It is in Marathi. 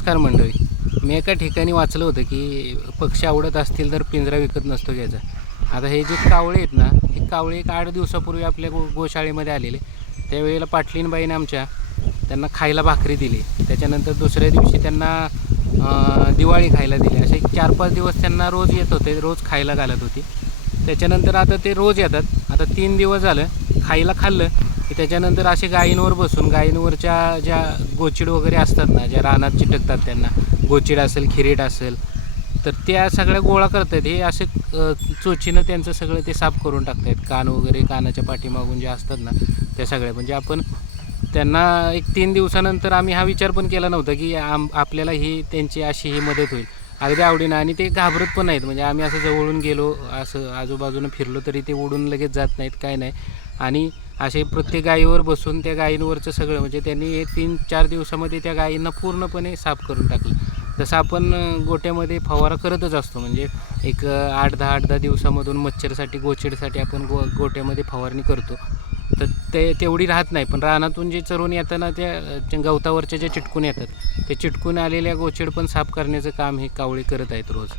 नमस्कार मंडळी. मी एका ठिकाणी वाचलं होतं की पक्षी आवडत असतील तर पिंजरा विकत नसतो घ्यायचा. आता हे जे कावळे आहेत ना, हे कावळे एक 8 दिवसापूर्वी आपल्या गोशाळेमध्ये आलेले. त्यावेळेला पाटलीनबाईने आमच्या त्यांना खायला भाकरी दिली. त्याच्यानंतर दुसऱ्या दिवशी त्यांना दिवाळी खायला दिली. असे 4-5 दिवस त्यांना रोज येत होते, रोज खायला घालत होती. त्याच्यानंतर आता ते रोज येतात. आता 3 दिवस झालं खायला खाल्लं की त्याच्यानंतर असे गायींवर बसून गायींवरच्या ज्या गोचिड वगैरे असतात ना, ज्या रानात चिटकतात त्यांना, गोचिड असेल, खिरीट असेल, तर त्या सगळ्या गोळा करत आहेत. हे असे चोचीनं त्यांचं सगळं ते साफ करून टाकत आहेत. कान वगैरे, कानाच्या पाठीमागून जे असतात ना त्या सगळ्या. म्हणजे आपण त्यांना एक 3 दिवसानंतर आम्ही हा विचार पण केला नव्हता की आपल्याला ही त्यांची अशी ही मदत होईल. अगदी आवडीनं. आणि ते घाबरत पण नाहीत. म्हणजे आम्ही असं जवळून गेलो, असं आजूबाजूनं फिरलो तरी ते उडून लगेच जात नाहीत, काय नाही. आणि असे प्रत्येक गायीवर बसून त्या गायींवरचं सगळं म्हणजे त्यांनी हे 3-4 दिवसामध्ये त्या गायींना पूर्णपणे साफ करून टाकलं. जसं आपण गोट्यामध्ये फवारा करतच असतो. म्हणजे एक 8-10 दिवसामधून मच्छरसाठी, गोचिडसाठी आपण गोट्यामध्ये फवारणी करतो. तर तेवढी राहत नाही. पण रानातून जे चरून येताना त्या गवतावरच्या ज्या चिटकून येतात, ते चिटकून आलेल्या गोचिड पण साफ करण्याचं काम हे कावळे करत आहेत रोज.